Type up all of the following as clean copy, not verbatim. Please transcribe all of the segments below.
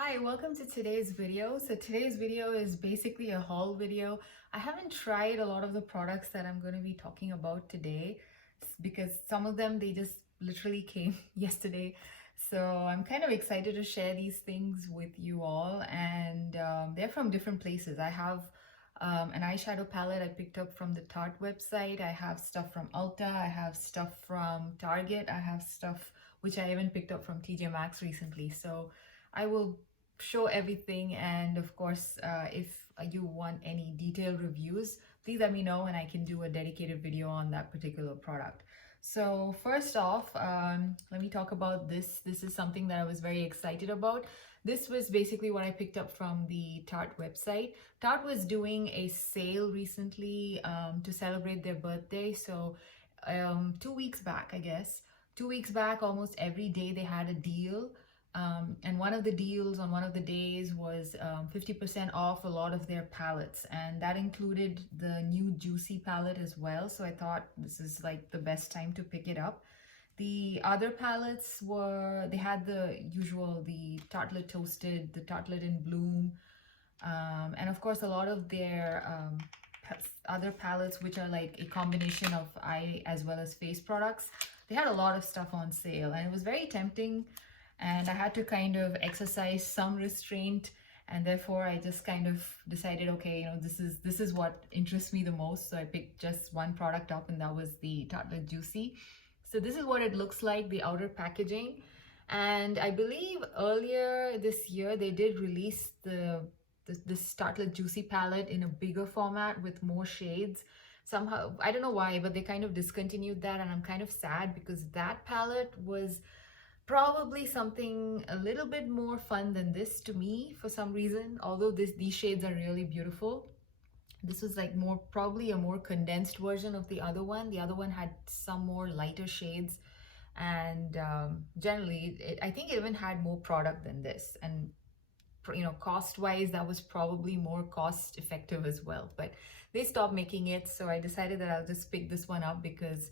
Hi, welcome to today's video. So today's video is basically a haul video. I haven't tried a lot of the products that I'm going to be talking about today because some of them they just literally came yesterday. So I'm kind of excited to share these things with you all, and they're from different places. I have an eyeshadow palette I picked up from the Tarte website. I have stuff from Ulta. I have stuff from Target. I have stuff which I even picked up from TJ Maxx recently. So I will show everything, and of course if you want any detailed reviews, please let me know and I can do a dedicated video on that particular product. So first off, let me talk about this is something that I was very excited about. This was basically what I picked up from the Tarte website. Tarte was doing a sale recently to celebrate their birthday. So 2 weeks back, I guess 2 weeks back, almost every day they had a deal. And one of the deals on one of the days was 50% off a lot of their palettes, and that included the new Juicy palette as well. So I thought this is like the best time to pick it up. The other palettes they had the usual, the Tartelette Toasted, the Tartelette in Bloom, and of course a lot of their other palettes, which are like a combination of eye as well as face products. They had a lot of stuff on sale, and it was very tempting, and I had to kind of exercise some restraint, and therefore I just kind of decided, okay, this is what interests me the most. So I picked just one product up, and that was the Tartelette Juicy. So this is what it looks like, the outer packaging. And I believe earlier this year they did release this Tartelette Juicy palette in a bigger format with more shades. Somehow, I don't know why, but they kind of discontinued that, and I'm kind of sad because that palette was probably something a little bit more fun than this to me for some reason. Although these shades are really beautiful, this was like probably a more condensed version of the other one. The other one had some more lighter shades, and generally I think it even had more product than this. And cost wise, that was probably more cost effective as well, but they stopped making it. So I decided that I'll just pick this one up because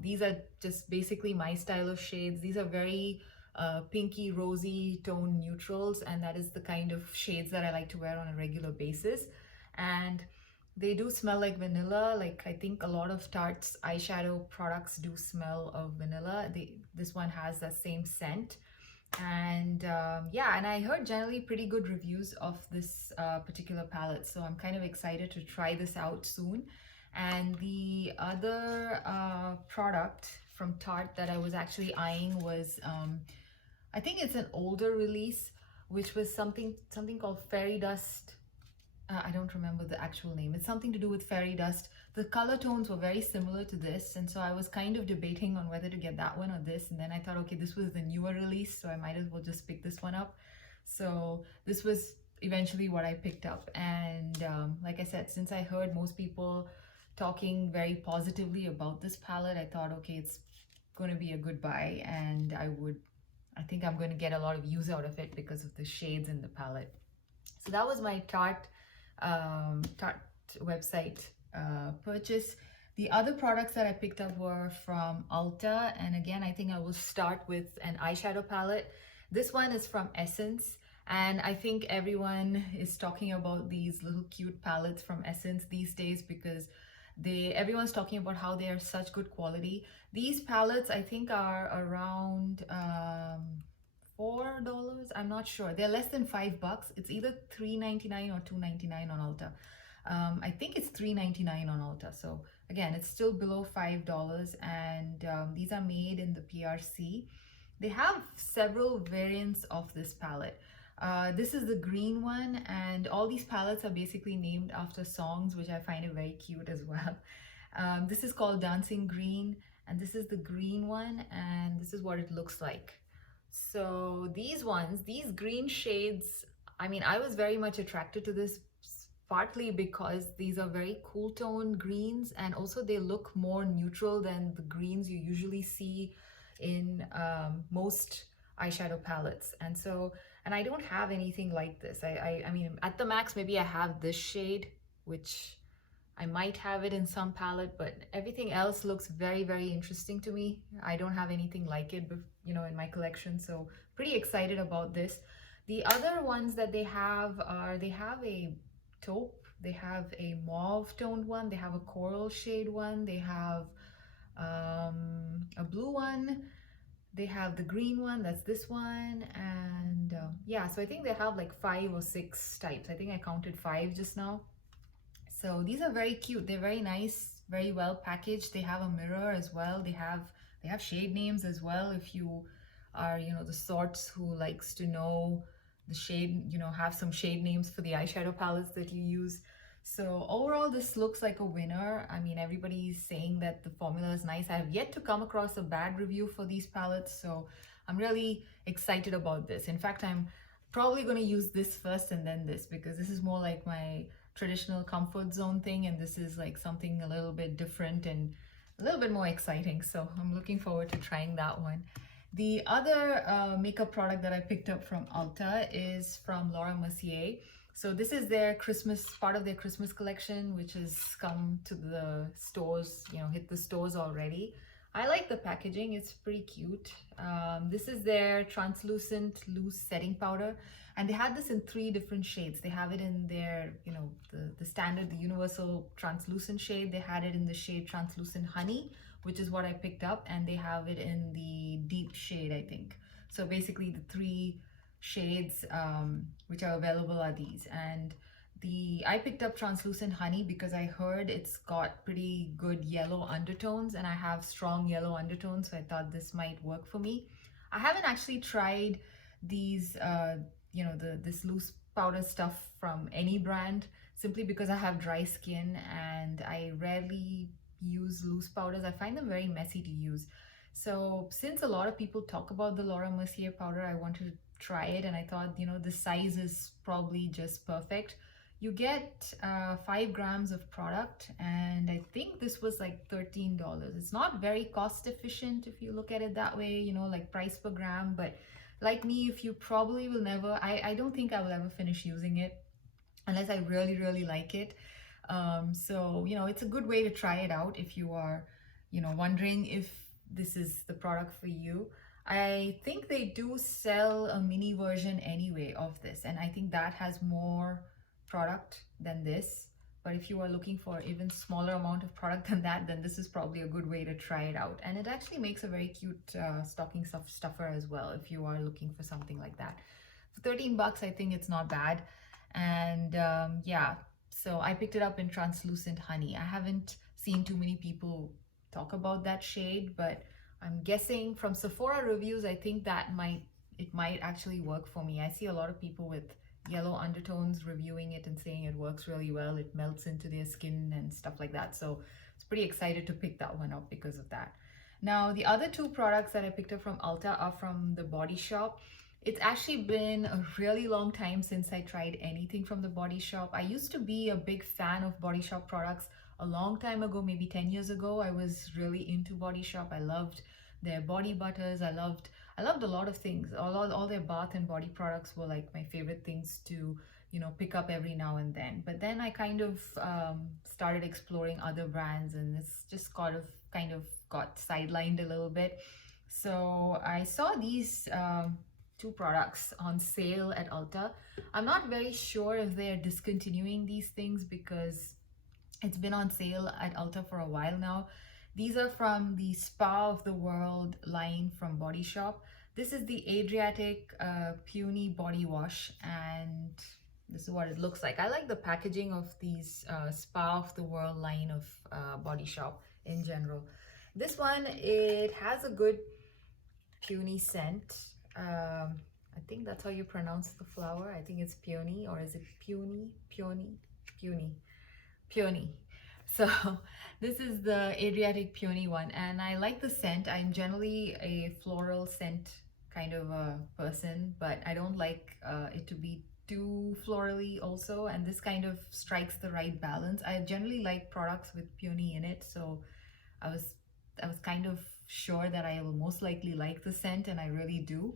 these are just basically my style of shades. These are very pinky rosy tone neutrals, and that is the kind of shades that I like to wear on a regular basis. And they do smell like vanilla. Like, I think a lot of Tarte's eyeshadow products do smell of vanilla. This one has that same scent. And yeah, and I heard generally pretty good reviews of this particular palette, so I'm kind of excited to try this out soon. And the other product from Tarte that I was actually eyeing was I think it's an older release, which was something called Fairy Dust. I don't remember the actual name. It's something to do with fairy dust. The color tones were very similar to this, and so I was kind of debating on whether to get that one or this. And then I thought, okay, this was the newer release, so I might as well just pick this one up. So this was eventually what I picked up. And like I said, since I heard most people talking very positively about this palette, I thought, okay, it's going to be a good buy, and I think I'm going to get a lot of use out of it because of the shades in the palette. So that was my Tarte website purchase. The other products that I picked up were from Ulta, and again, I think I will start with an eyeshadow palette. This one is from Essence, and I think everyone is talking about these little cute palettes from Essence these days because everyone's talking about how they are such good quality. These palettes I think are around $4. I'm not sure. They're less than $5. It's either $3.99 or $2.99 on Ulta. I think it's $3.99 on Ulta. So again, it's still below $5, and these are made in the PRC. They have several variants of this palette. This is the green one, and all these palettes are basically named after songs, which I find it very cute as well. This is called Dancing Green, and this is the green one, and this is what it looks like. So these green shades, I mean, I was very much attracted to this partly because these are very cool tone greens, and also they look more neutral than the greens you usually see in most eyeshadow palettes. And I don't have anything like this. I mean, at the max, maybe I have this shade, which I might have it in some palette, but everything else looks very, very interesting to me. I don't have anything like it, in my collection, so pretty excited about this. The other ones that they have are, they have a taupe, they have a mauve toned one, they have a coral shade one, they have a blue one, they have the green one, that's this one, and yeah, so I think they have like 5 or 6 types. I think I counted 5 just now. So these are very cute. They're very nice, very well packaged. They have a mirror as well. They have shade names as well. If you are, the sorts who likes to know the shade, have some shade names for the eyeshadow palettes that you use. So overall, this looks like a winner. I mean, everybody's saying that the formula is nice. I have yet to come across a bad review for these palettes, so I'm really excited about this. In fact, I'm probably going to use this first and then this, because this is more like my traditional comfort zone thing, and this is like something a little bit different and a little bit more exciting. So I'm looking forward to trying that one. The other makeup product that I picked up from Ulta is from Laura Mercier. So this is their Christmas, part of their Christmas collection, which has come to the stores, hit the stores already. I like the packaging, it's pretty cute. This is their translucent loose setting powder, and they had this in 3 different shades. They have it in their, the standard, the universal translucent shade. They had it in the shade translucent honey, which is what I picked up, and they have it in the deep shade, I think. So basically the 3 shades which are available are these. And I picked up translucent honey because I heard it's got pretty good yellow undertones, and I have strong yellow undertones, so I thought this might work for me. I haven't actually tried these this loose powder stuff from any brand, simply because I have dry skin and I rarely use loose powders. I find them very messy to use. So since a lot of people talk about the Laura Mercier powder, I wanted to try it, and I thought, the size is probably just perfect. You get 5 grams of product, and I think this was like $13. It's not very cost efficient if you look at it that way, like price per gram, but like me, if you probably will never, I don't think I will ever finish using it unless I really, really like it. So, it's a good way to try it out if you are, wondering if this is the product for you. I think they do sell a mini version anyway of this, and I think that has more product than this. But if you are looking for even smaller amount of product than that, then this is probably a good way to try it out. And it actually makes a very cute stocking stuffer as well, if you are looking for something like that. For 13 bucks, I think it's not bad. And yeah, so I picked it up in translucent honey. I haven't seen too many people talk about that shade, but I'm guessing from Sephora reviews, I think it might actually work for me. I see a lot of people with yellow undertones reviewing it and saying it works really well. It melts into their skin and stuff like that. So it's pretty excited to pick that one up because of that. Now, the other 2 products that I picked up from Ulta are from the Bodyshop. It's actually been a really long time since I tried anything from the Bodyshop. I used to be a big fan of Bodyshop products a long time ago, maybe 10 years ago. I was really into Bodyshop. I loved their body butters. I loved a lot of things. All their bath and body products were like my favorite things to, pick up every now and then. But then I kind of started exploring other brands, and it's just kind of got sidelined a little bit. So I saw these 2 products on sale at Ulta. I'm not very sure if they're discontinuing these things because it's been on sale at Ulta for a while now. These are from the Spa of the World line from Bodyshop. This is the Adriatic Peony Body Wash, and this is what it looks like. I like the packaging of these Spa of the World line of Bodyshop in general. This one, it has a good peony scent. I think that's how you pronounce the flower. I think it's peony, or is it peony? Peony. So this is the Adriatic Peony one, and I like the scent. I'm generally a floral scent kind of a person, but I don't like it to be too florally also, and this kind of strikes the right balance. I generally like products with peony in it, so I was kind of sure that I will most likely like the scent, and I really do.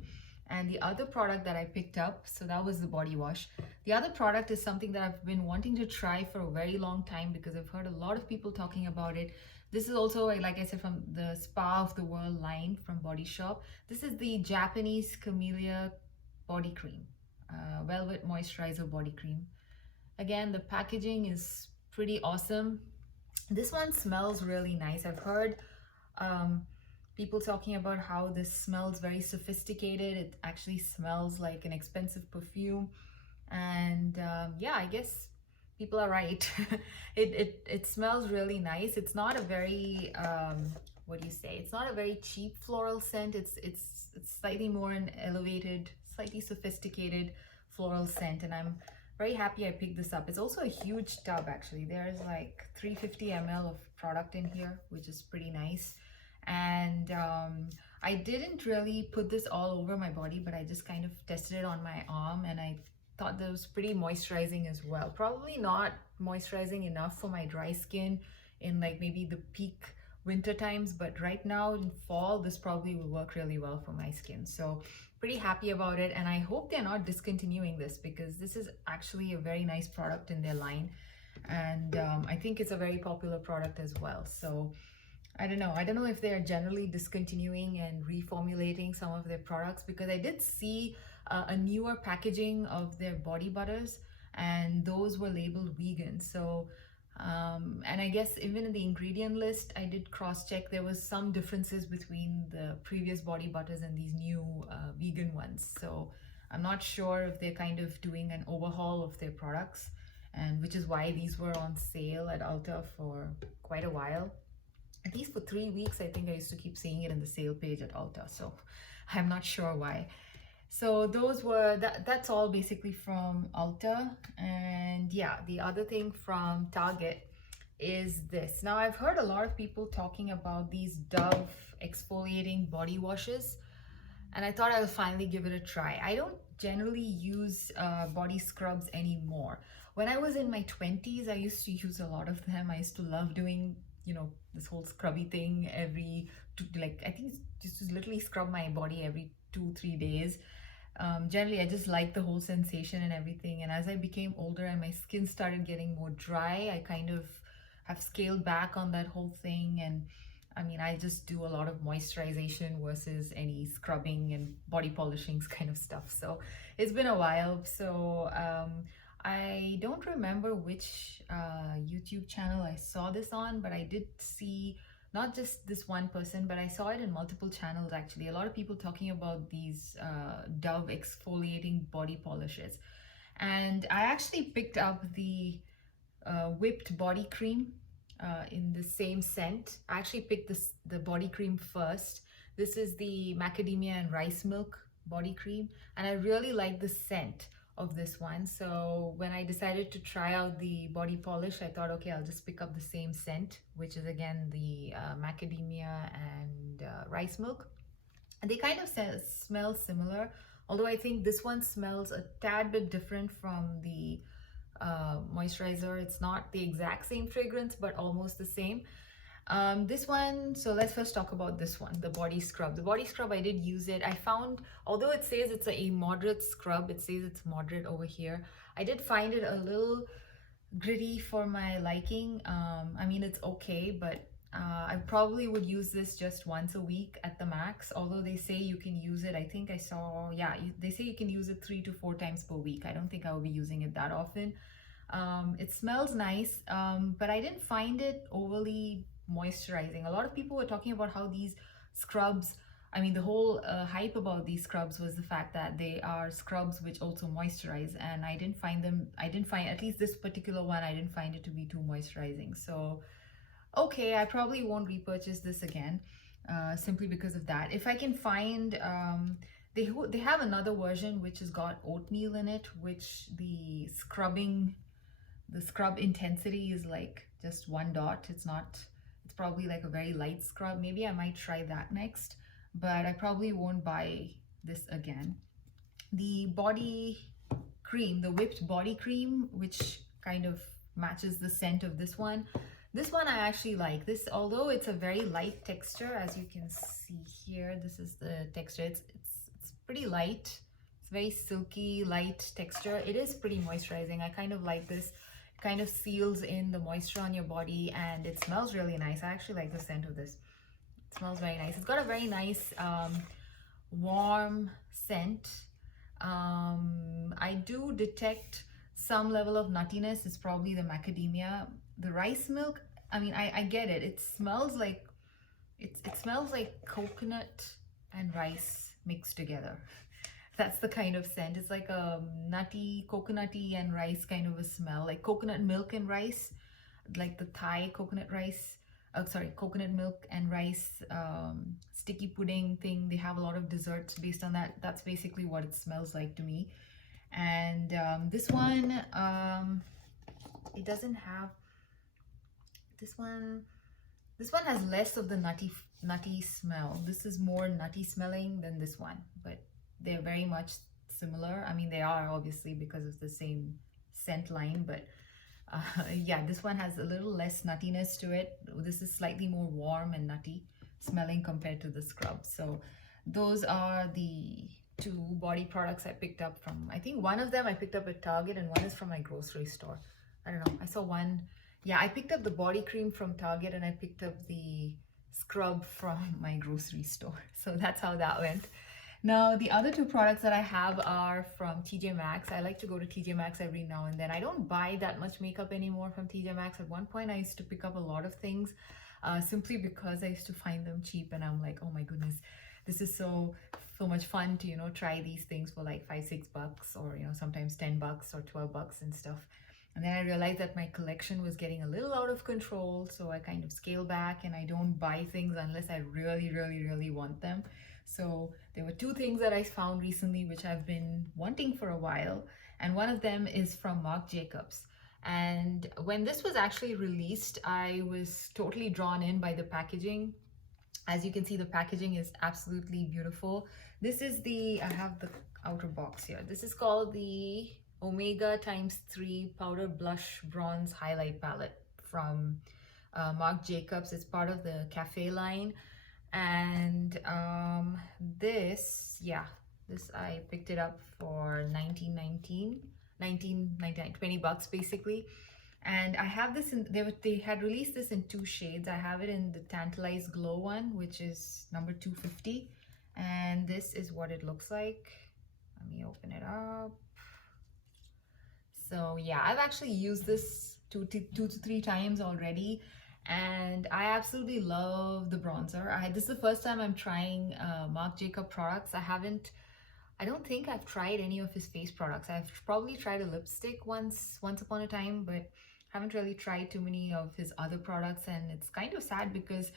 And the other product that I picked up, so that was the body wash. The other product is something that I've been wanting to try for a very long time because I've heard a lot of people talking about it. This is also, like I said, from the Spa of the World line from Bodyshop. This is the Japanese Camellia body cream. Velvet Moisturizer Body Cream. Again, the packaging is pretty awesome. This one smells really nice. I've heard um, people talking about how this smells very sophisticated. It actually smells like an expensive perfume. And yeah, I guess people are right. It smells really nice. It's not a very what do you say? It's not a very cheap floral scent. It's slightly more an elevated, slightly sophisticated floral scent, and I'm very happy I picked this up. It's also a huge tub actually. There's like 350 ml of product in here, which is pretty nice. And I didn't really put this all over my body, but I just kind of tested it on my arm, and I thought that was pretty moisturizing as well. Probably not moisturizing enough for my dry skin in like maybe the peak winter times, but right now in fall this probably will work really well for my skin. So pretty happy about it, and I hope they're not discontinuing this because this is actually a very nice product in their line, and I think it's a very popular product as well. So I don't know. I don't know if they're generally discontinuing and reformulating some of their products, because I did see a newer packaging of their body butters, and those were labeled vegan. So, and I guess even in the ingredient list, I did cross check. There was some differences between the previous body butters and these new vegan ones. So I'm not sure if they're kind of doing an overhaul of their products, and which is why these were on sale at Ulta for quite a while. At least for 3 weeks, I think I used to keep seeing it in the sale page at Ulta. So I'm not sure why. So those were, that's all basically from Ulta. And yeah, the other thing from Target is this. Now I've heard a lot of people talking about these Dove exfoliating body washes, and I thought I would finally give it a try. I don't generally use body scrubs anymore. When I was in my 20s, I used to use a lot of them. I used to love doing, you know, this whole scrubby thing every like I think just to literally scrub my body every 2-3 days. Generally I just like the whole sensation and everything, and as I became older and my skin started getting more dry, I kind of have scaled back on that whole thing. And I mean, I just do a lot of moisturization versus any scrubbing and body polishing kind of stuff. So it's been a while. So I don't remember which YouTube channel I saw this on, but I did see not just this one person, but I saw it in multiple channels actually. A lot of people talking about these Dove exfoliating body polishes. And I actually picked up the whipped body cream in the same scent. I actually picked the body cream first. This is the macadamia and rice milk body cream, and I really like the scent of this one. So when I decided to try out the body polish, I thought, okay, I'll just pick up the same scent, which is again the macadamia and rice milk. And they kind of smell similar, although I think this one smells a tad bit different from the moisturizer. It's not the exact same fragrance, but almost the same. This one, so let's first talk about this one, the body scrub. The body scrub, I did use it. I found, although it says it's a moderate scrub, it says it's moderate over here, I did find it a little gritty for my liking. I mean, it's okay, but I probably would use this just once a week at the max, although they say you can use it, I think I saw, yeah, they say you can use it 3 to 4 times per week. I don't think I will be using it that often. It smells nice, but I didn't find it overly moisturizing. A lot of people were talking about how these scrubs, I mean, the whole hype about these scrubs was the fact that they are scrubs which also moisturize, and I didn't find, at least this particular one, I didn't find it to be too moisturizing. So okay, I probably won't repurchase this again, simply because of that. If I can find, they have another version which has got oatmeal in it, which the scrub intensity is like just 1 dot. It's probably like a very light scrub. Maybe I might try that next, but I probably won't buy this again. The body cream, the whipped body cream, which kind of matches the scent of this one. This one I actually like. This, although it's a very light texture, as you can see here, this is the texture. It's pretty light. It's very silky, light texture. It is pretty moisturizing. I kind of like this. It kind of seals in the moisture on your body, and it smells really nice. I actually like the scent of this. It smells very nice. It's got a very nice warm scent, I do detect some level of nuttiness. It's probably the macadamia. The rice milk, I mean, I get it. It smells like it smells like coconut and rice mixed together. That's the kind of scent. It's like a nutty, coconutty and rice kind of a smell, like coconut milk and rice, like the Thai coconut rice. Sorry, coconut milk and rice sticky pudding thing. They have a lot of desserts based on that. That's basically what it smells like to me. And this one, it doesn't have this one. This one has less of the nutty smell. This is more nutty smelling than this one, but they're very much similar. I mean, they are obviously because of the same scent line, but yeah, this one has a little less nuttiness to it. This is slightly more warm and nutty smelling compared to the scrub. So those are the two body products I picked up from, I think one of them I picked up at Target and one is from my grocery store. I don't know, I saw one. Yeah, I picked up the body cream from Target and I picked up the scrub from my grocery store. So that's how that went. Now, the other two products that I have are from TJ Maxx. I like to go to TJ Maxx every now and then. I don't buy that much makeup anymore from TJ Maxx. At one point, I used to pick up a lot of things simply because I used to find them cheap and I'm like, oh my goodness, this is so much fun to, try these things for like $5-6 or, sometimes $10 or $12 and stuff. And then I realized that my collection was getting a little out of control. So I kind of scale back and I don't buy things unless I really, really, really want them. So there were two things that I found recently which I've been wanting for a while, and one of them is from Marc Jacobs. And when this was actually released, I was totally drawn in by the packaging. As you can see, the packaging is absolutely beautiful. This is I have the outer box here. This is called the Omega x3 Powder Blush Bronze Highlight Palette from Marc Jacobs. It's part of the Cafe line. And this I picked it up for $19.99, $20 basically. And I have this in, they had released this in two shades. I have it in the Tantalized Glow one, which is number 250. And this is what it looks like. Let me open it up. So yeah, I've actually used this two to three times already. And I absolutely love the bronzer. This is the first time I'm trying Marc Jacobs products. I don't think I've tried any of his face products. I've probably tried a lipstick once upon a time, but haven't really tried too many of his other products. And it's kind of sad because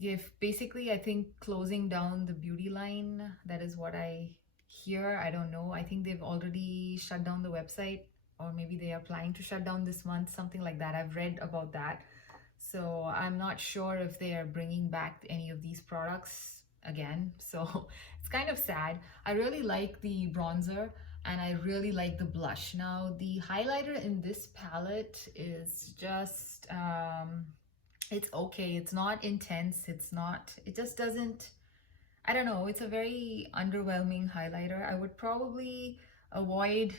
they've basically, I think, closing down the beauty line. That is what I hear. I don't know. I think they've already shut down the website, or maybe they are planning to shut down this month, something like that. I've read about that. So I'm not sure if they are bringing back any of these products again. So it's kind of sad. I really like the bronzer and I really like the blush. Now the highlighter in this palette is just, it's okay. It's not intense. It just doesn't, I don't know. It's a very underwhelming highlighter. I would probably avoid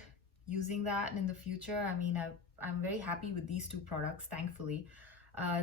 using that in the future. I mean, I'm very happy with these two products, thankfully.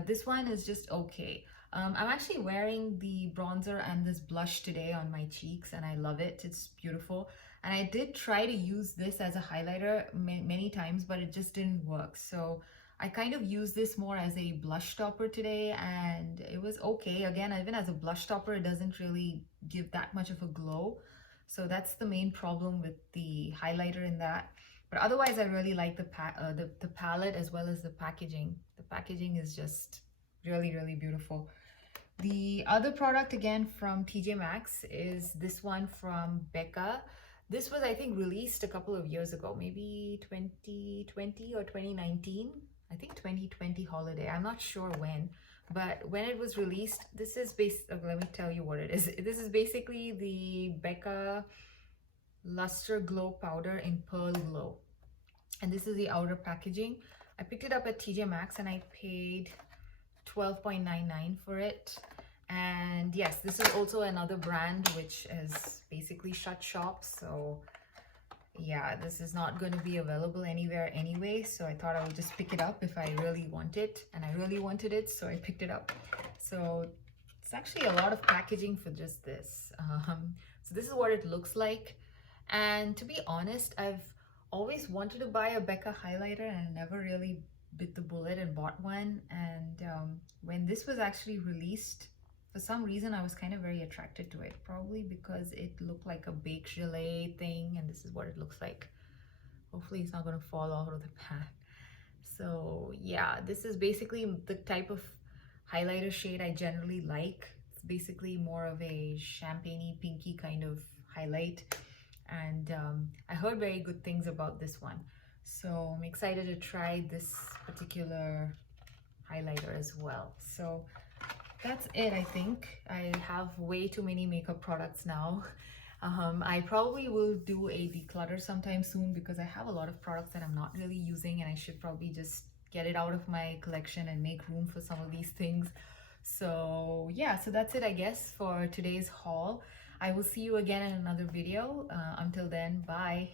This one is just okay. I'm actually wearing the bronzer and this blush today on my cheeks and I love it. It's beautiful. And I did try to use this as a highlighter many times, but it just didn't work. So I kind of used this more as a blush topper today and it was okay. Again, even as a blush topper, it doesn't really give that much of a glow. So that's the main problem with the highlighter in that. But otherwise, I really like the palette as well as the packaging. The packaging is just really, really beautiful. The other product again from TJ Maxx is this one from Becca. This was, I think, released a couple of years ago, maybe 2020 or 2019. I think 2020 holiday. I'm not sure when, but when it was released, this is let me tell you what it is. This is basically the Becca Luster Glow Powder in Pearl Glow. And this is the outer packaging. I picked it up at TJ Maxx and I paid $12.99 for it. And yes, this is also another brand which has basically shut shop. So yeah, this is not going to be available anywhere anyway. So I thought I would just pick it up if I really want it. And I really wanted it, so I picked it up. So it's actually a lot of packaging for just this. So this is what it looks like. And to be honest, I've always wanted to buy a Becca highlighter and I never really bit the bullet and bought one. And when this was actually released, for some reason I was kind of very attracted to it, probably because it looked like a baked gelée thing, and this is what it looks like. Hopefully it's not going to fall out of the pan. So yeah, this is basically the type of highlighter shade I generally like. It's basically more of a champagne-y, pinky kind of highlight. And I heard very good things about this one. So I'm excited to try this particular highlighter as well. So that's it, I think. I have way too many makeup products now. I probably will do a declutter sometime soon because I have a lot of products that I'm not really using, and I should probably just get it out of my collection and make room for some of these things. So yeah, so that's it, I guess, for today's haul. I will see you again in another video. Until then, bye.